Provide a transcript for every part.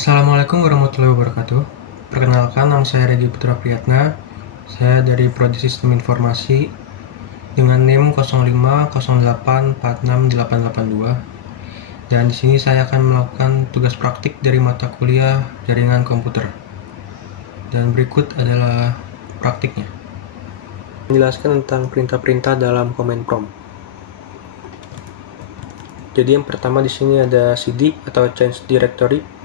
Assalamualaikum warahmatullahi wabarakatuh. Perkenalkan, nama saya Regi Putra Priyatna. Saya dari Prodi Sistem Informasi dengan NIM 0508468882. Dan di sini saya akan melakukan tugas praktik dari mata kuliah Jaringan Komputer. Dan berikut adalah praktiknya. Menjelaskan tentang perintah-perintah dalam command prompt. Jadi yang pertama di sini ada cd atau change directory.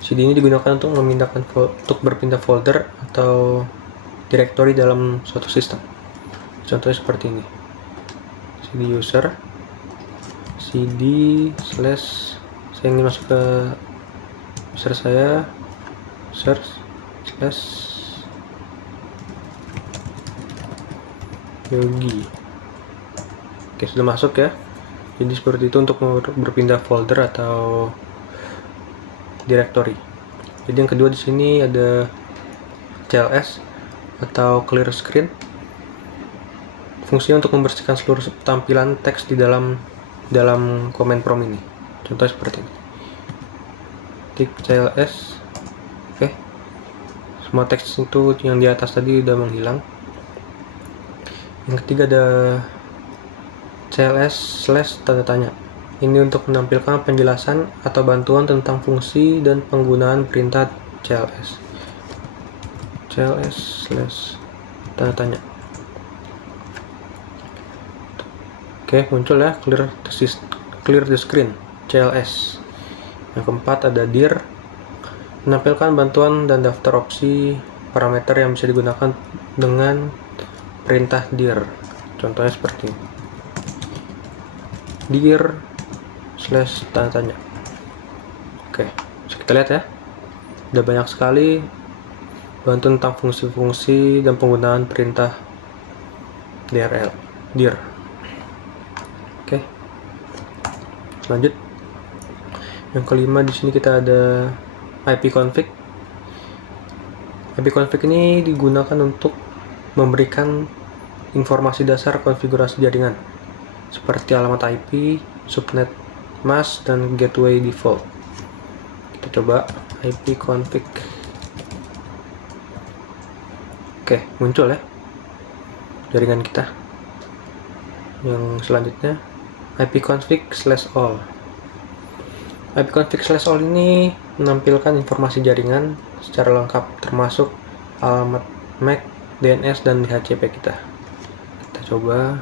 CD ini digunakan untuk berpindah folder atau directory dalam suatu sistem. Contohnya seperti ini. CD user, CD slash, saya ingin masuk ke user saya, search slash Yogi. Oke, sudah masuk ya. Jadi seperti itu untuk berpindah folder atau directory. Jadi yang kedua di sini ada CLS atau clear screen. Fungsinya untuk membersihkan seluruh tampilan teks di dalam command prompt ini. Contoh seperti ini. Tik CLS. Oke. Semua teks itu yang di atas tadi sudah menghilang. Yang ketiga ada CLS slash tanda tanya. Ini untuk menampilkan penjelasan atau bantuan tentang fungsi dan penggunaan perintah CLS. CLS slash tanda tanya. Oke, muncul ya clear the screen CLS. Yang keempat ada dir, menampilkan bantuan dan daftar opsi parameter yang bisa digunakan dengan perintah dir. Contohnya seperti ini. Dir slash tanda tanya. Oke, bisa kita lihat ya, udah banyak sekali bantuan tentang fungsi-fungsi dan penggunaan perintah dir. Oke, lanjut. Yang kelima di sini kita ada ipconfig. ipconfig ini digunakan untuk memberikan informasi dasar konfigurasi jaringan seperti alamat IP, subnet mask, dan gateway default. Kita coba ipconfig. Oke, muncul ya jaringan kita. Yang selanjutnya ipconfig/all. ipconfig/all ini menampilkan informasi jaringan secara lengkap termasuk alamat MAC, DNS, dan DHCP kita. Kita coba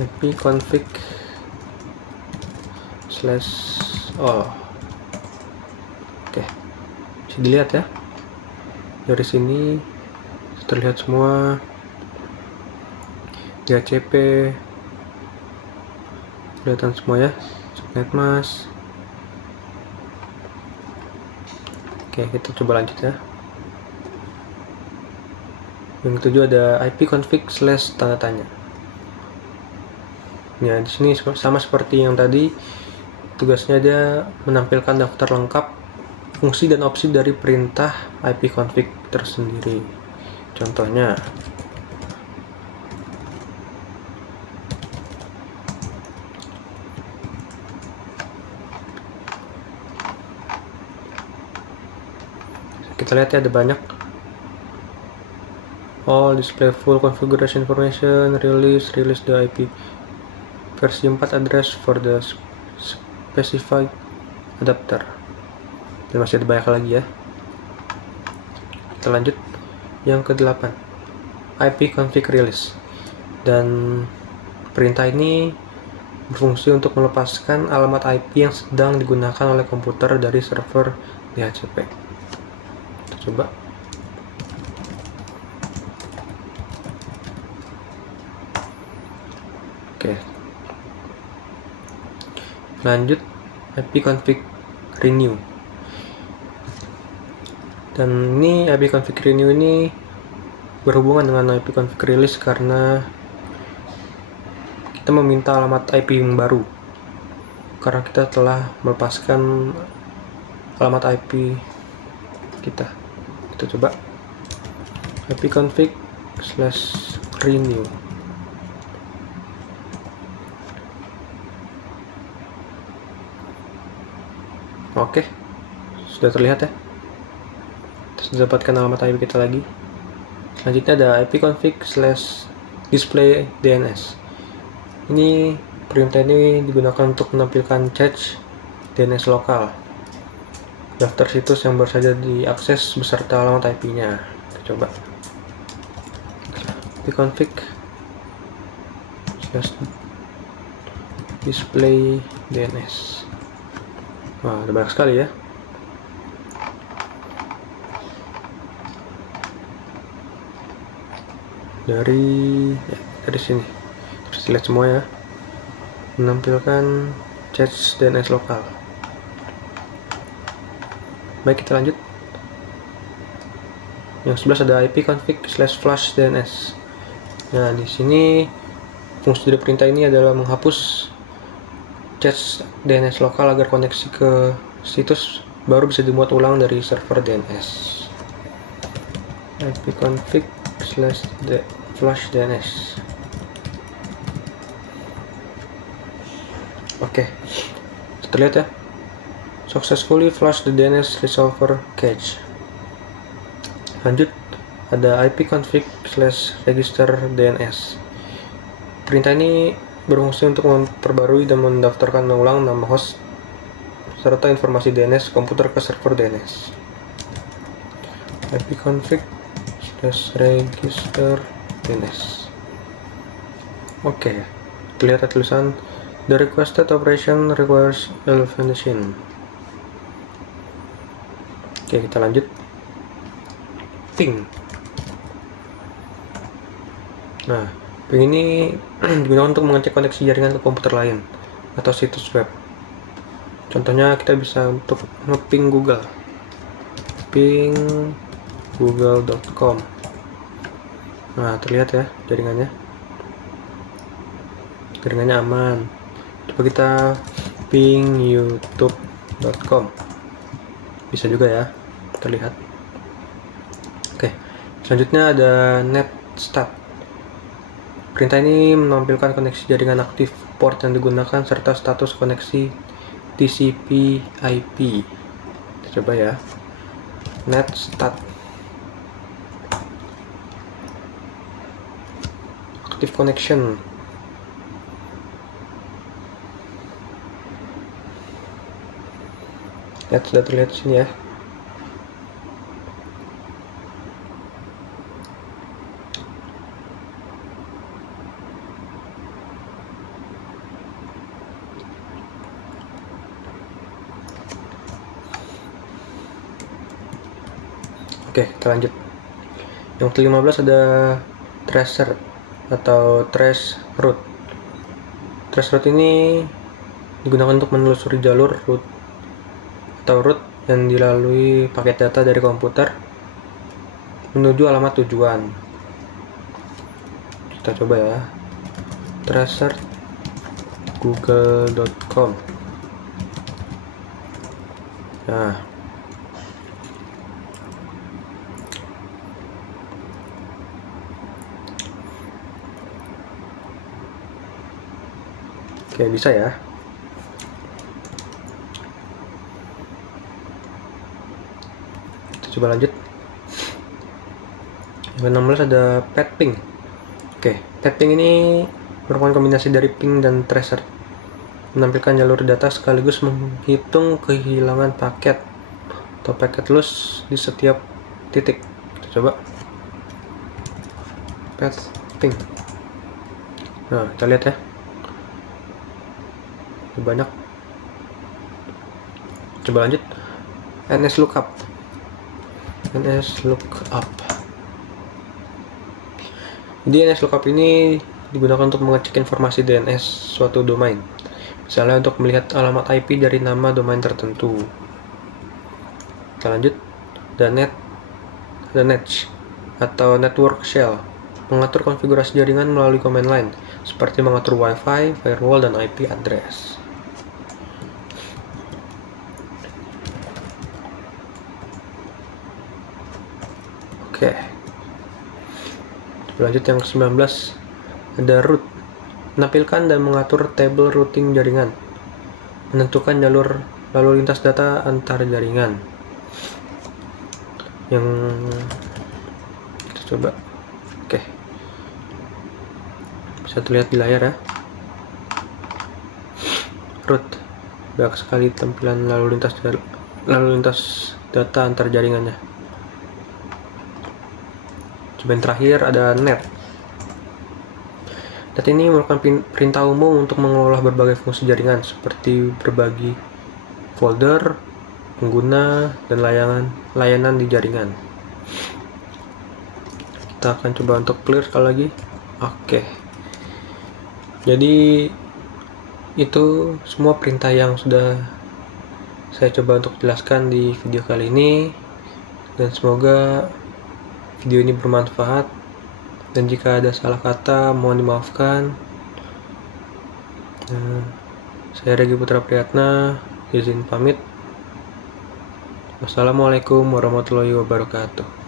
ipconfig/all. Oke, bisa dilihat ya, dari sini terlihat semua DHCP, kelihatan semua ya, subnet mask. Oke, kita coba lanjut ya. Yang ketujuh ada ipconfig/tanda tanya. Ya, di sini sama seperti yang tadi, tugasnya dia menampilkan daftar lengkap fungsi dan opsi dari perintah ipconfig tersendiri. Contohnya, kita lihat ya, ada banyak. All display full configuration information, release the IP versi 4 address for the specified adapter. Dan masih ada banyak lagi ya. Kita lanjut. Yang ke-8, ipconfig release. Dan perintah ini berfungsi untuk melepaskan alamat IP yang sedang digunakan oleh komputer dari server DHCP. Kita coba. Oke. Lanjut, ipconfig renew. Dan ini ipconfig renew ini berhubungan dengan ipconfig release karena kita meminta alamat IP yang baru karena kita telah melepaskan alamat IP kita. Kita coba ipconfig/renew. Oke, sudah terlihat ya. Terus dapatkan alamat IP kita lagi. Selanjutnya ada ipconfig/display DNS. Ini perintah ini digunakan untuk menampilkan cache DNS lokal, daftar situs yang baru saja diakses beserta alamat IP-nya. Kita coba ipconfig/display DNS. Wah, ada banyak sekali ya. Dari sini terus lihat semua ya, menampilkan cache DNS lokal. Baik, kita lanjut. Yang 11 ada ipconfig/flush DNS. Nah, di sini fungsi dari perintah ini adalah menghapus cache DNS lokal agar koneksi ke situs baru bisa dimuat ulang dari server DNS. ipconfig/flush DNS. Oke, terlihat ya, successfully flush the DNS resolver cache. Lanjut, ada ipconfig/register DNS. Perintah ini berfungsi untuk memperbarui dan mendaftarkan ulang nama host serta informasi DNS komputer ke server DNS. ipconfig/register DNS. Oke, terlihat tulisan the requested operation requires validation. Oke, kita lanjut. Ping. Nah, ping ini digunakan untuk mengecek koneksi jaringan ke komputer lain atau situs web. Contohnya kita bisa untuk nge-ping Google. Ping google.com. Nah, terlihat ya jaringannya. Jaringannya aman. Coba kita ping youtube.com. Bisa juga ya, terlihat. Oke, selanjutnya ada netstat. Perintah ini menampilkan koneksi jaringan aktif, port yang digunakan, serta status koneksi TCP/IP. Kita coba ya, netstat. Active connection. Lihat, sudah terlihat sini ya. Oke, kita lanjut. Yang ke-15 ada tracer atau trace route. Trace route ini digunakan untuk menelusuri jalur route atau route yang dilalui paket data dari komputer menuju alamat tujuan. Kita coba ya, tracer google.com. Nah, oke, bisa ya. Kita coba lanjut. Yang ke-16 ada petping. Oke, petping ini merupakan kombinasi dari ping dan tracer. Menampilkan jalur data sekaligus menghitung kehilangan paket atau paket loss di setiap titik. Kita coba petping. Nah, kita lihat ya, banyak. Coba lanjut. NSLOOKUP. Jadi NSLOOKUP ini digunakan untuk mengecek informasi DNS suatu domain, misalnya untuk melihat alamat IP dari nama domain tertentu. Kita lanjut. Dan netsh atau network shell, mengatur konfigurasi jaringan melalui command line, seperti mengatur WiFi, firewall, dan IP address. Oke, lanjut. Yang ke-19 ada route, menampilkan dan mengatur tabel routing jaringan, menentukan jalur lalu lintas data antar jaringan. Yang kita coba, oke, bisa terlihat di layar ya. Root, banyak sekali tampilan lalu lintas data antar jaringannya. Coba yang terakhir ada net. Net ini merupakan perintah umum untuk mengelola berbagai fungsi jaringan seperti berbagi folder, pengguna, dan layanan di jaringan. Kita akan coba untuk clear sekali lagi. Oke. Jadi itu semua perintah yang sudah saya coba untuk jelaskan di video kali ini, dan semoga video ini bermanfaat. Dan jika ada salah kata, mohon dimaafkan. Saya Regi Putra Priyatna, izin pamit. Wassalamualaikum warahmatullahi wabarakatuh.